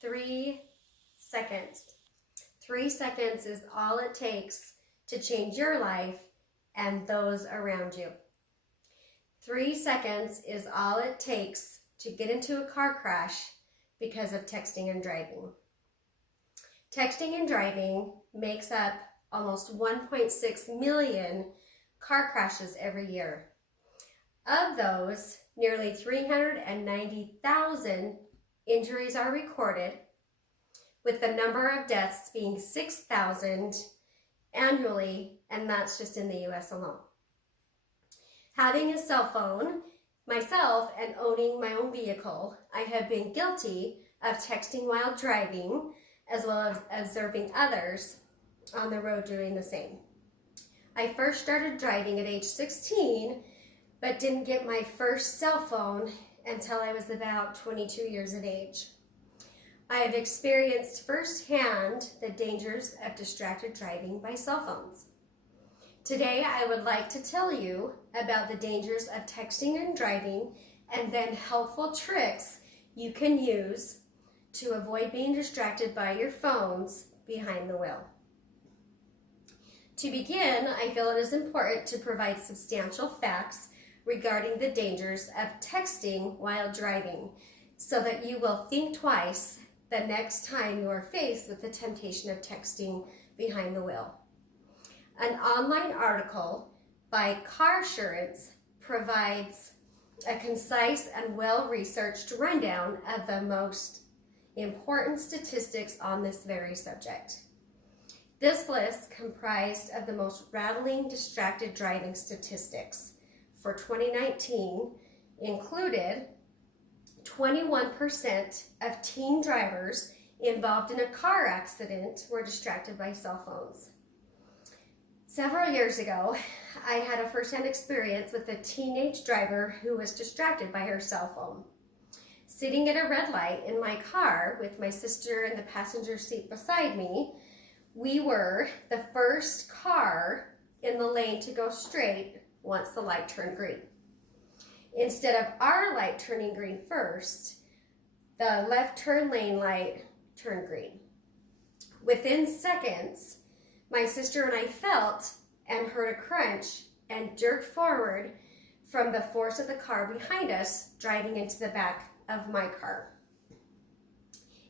3 seconds. 3 seconds is all it takes to change your life and those around you. 3 seconds is all it takes to get into a car crash because of texting and driving. Texting and driving makes up almost 1.6 million car crashes every year. Of those, nearly 390,000 injuries are recorded, with the number of deaths being 6,000 annually, and that's just in the US alone. Having a cell phone, myself, and owning my own vehicle, I have been guilty of texting while driving, as well as observing others on the road doing the same. I first started driving at age 16, but didn't get my first cell phone until I was about 22 years of age. I have experienced firsthand the dangers of distracted driving by cell phones. Today, I would like to tell you about the dangers of texting and driving, and then helpful tricks you can use to avoid being distracted by your phones behind the wheel. To begin, I feel it is important to provide substantial facts regarding the dangers of texting while driving, so that you will think twice the next time you are faced with the temptation of texting behind the wheel. An online article by CarSurance provides a concise and well-researched rundown of the most important statistics on this very subject. This list comprised of the most rattling distracted driving statistics for 2019 included 21% of teen drivers involved in a car accident were distracted by cell phones. Several years ago, I had a first-hand experience with a teenage driver who was distracted by her cell phone. Sitting at a red light in my car with my sister in the passenger seat beside me, we were the first car in the lane to go straight once the light turned green. Instead of our light turning green first, the left turn lane light turned green. Within seconds, my sister and I felt and heard a crunch and jerked forward from the force of the car behind us driving into the back of my car.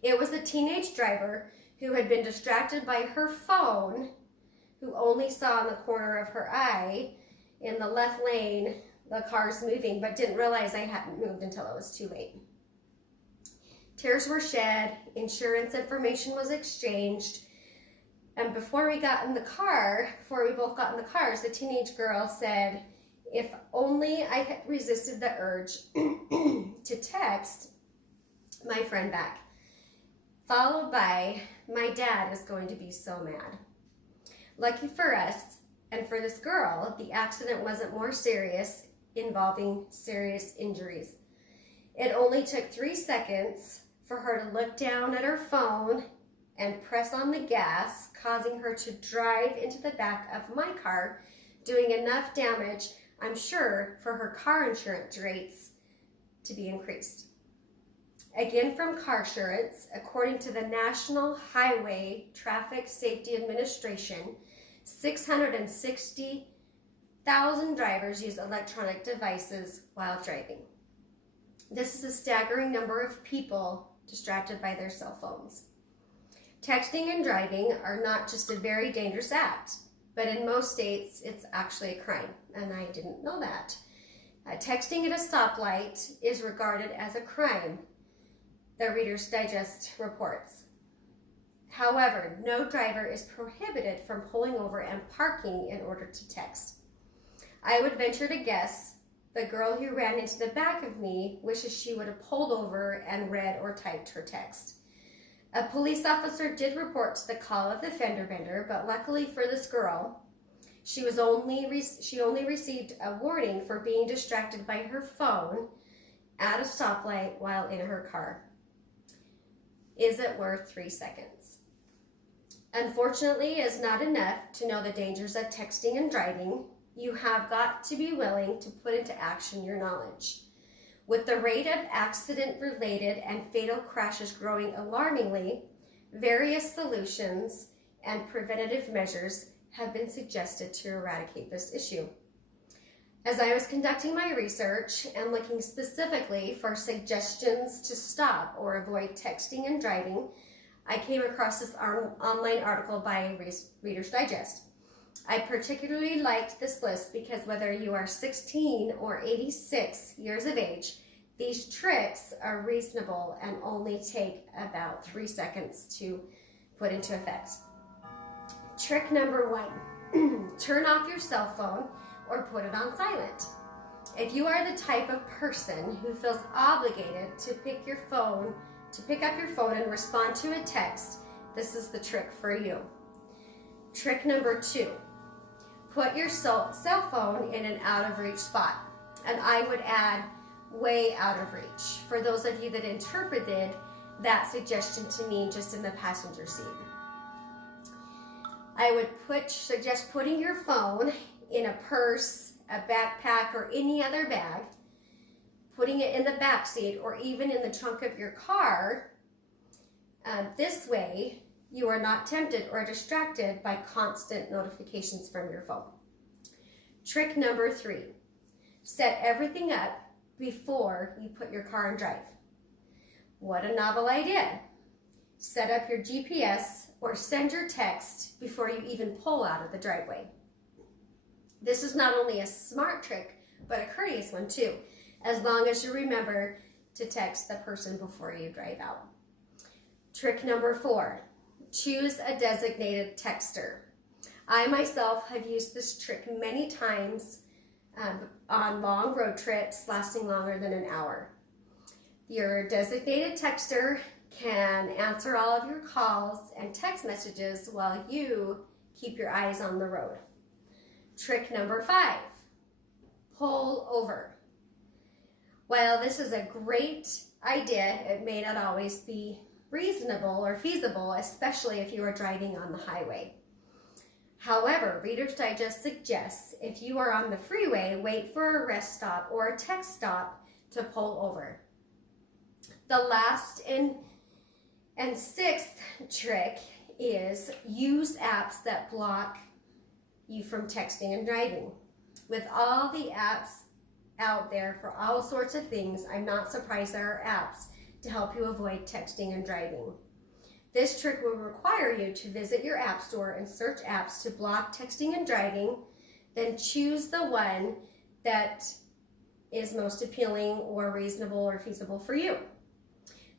It was a teenage driver who had been distracted by her phone, who only saw in the corner of her eye in the left lane the car's moving, but didn't realize I hadn't moved until it was too late. Tears were shed, insurance information was exchanged, and before we both got in the cars, the teenage girl said, "If only I had resisted the urge to text my friend back," followed by, "My dad is going to be so mad." Lucky for us, and for this girl, the accident wasn't more serious, involving serious injuries. It only took 3 seconds for her to look down at her phone and press on the gas, causing her to drive into the back of my car, doing enough damage, I'm sure, for her car insurance rates to be increased. Again from CarSurance, according to the National Highway Traffic Safety Administration, 660,000 drivers use electronic devices while driving. This is a staggering number of people distracted by their cell phones. Texting and driving are not just a very dangerous act, but in most states it's actually a crime, and I didn't know that. Texting at a stoplight is regarded as a crime, the Reader's Digest reports. However, no driver is prohibited from pulling over and parking in order to text. I would venture to guess the girl who ran into the back of me wishes she would have pulled over and read or typed her text. A police officer did report to the call of the fender bender, but luckily for this girl, she only received a warning for being distracted by her phone at a stoplight while in her car. Is it worth 3 seconds? Unfortunately, it is not enough to know the dangers of texting and driving. You have got to be willing to put into action your knowledge. With the rate of accident-related and fatal crashes growing alarmingly, various solutions and preventative measures have been suggested to eradicate this issue. As I was conducting my research and looking specifically for suggestions to stop or avoid texting and driving, I came across this online article by Reader's Digest. I particularly liked this list because whether you are 16 or 86 years of age, these tricks are reasonable and only take about 3 seconds to put into effect. Trick number 1, turn off your cell phone or put it on silent. If you are the type of person who feels obligated to pick up your phone and respond to a text, this is the trick for you. Trick number 2, put your cell phone in an out of reach spot. And I would add way out of reach for those of you that interpreted that suggestion to mean just in the passenger seat. I would suggest putting your phone in a purse, a backpack, or any other bag, putting it in the back seat or even in the trunk of your car. This way, you are not tempted or distracted by constant notifications from your phone. Trick number 3, set everything up before you put your car in drive. What a novel idea. Set up your GPS or send your text before you even pull out of the driveway. This is not only a smart trick, but a courteous one too, as long as you remember to text the person before you drive out. Trick number 4, choose a designated texter. I myself have used this trick many times on long road trips lasting longer than an hour. Your designated texter can answer all of your calls and text messages while you keep your eyes on the road. Trick number 5, pull over. While this is a great idea, it may not always be reasonable or feasible, especially if you are driving on the highway. However, Reader's Digest suggests if you are on the freeway, wait for a rest stop or a text stop to pull over. The last and 6th trick is use apps that block you from texting and driving. With all the apps out there for all sorts of things, I'm not surprised there are apps to help you avoid texting and driving. This trick will require you to visit your app store and search apps to block texting and driving, then choose the one that is most appealing or reasonable or feasible for you.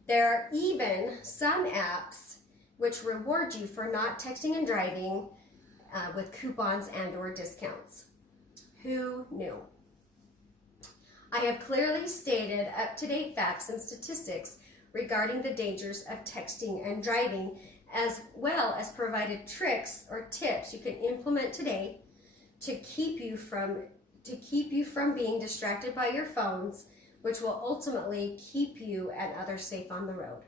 There are even some apps which reward you for not texting and driving with coupons and or discounts. Who knew? I have clearly stated up-to-date facts and statistics regarding the dangers of texting and driving, as well as provided tricks or tips you can implement today to keep you from being distracted by your phones, which will ultimately keep you and others safe on the road.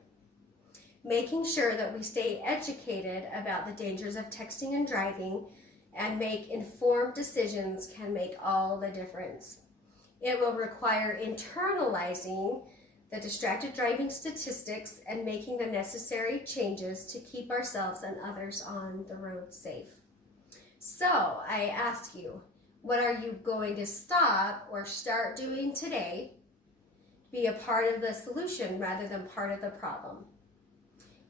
Making sure that we stay educated about the dangers of texting and driving and make informed decisions can make all the difference. It will require internalizing the distracted driving statistics and making the necessary changes to keep ourselves and others on the road safe. So I ask you, what are you going to stop or start doing today to be a part of the solution rather than part of the problem?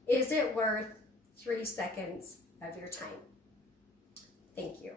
Is it worth 3 seconds of your time? Thank you.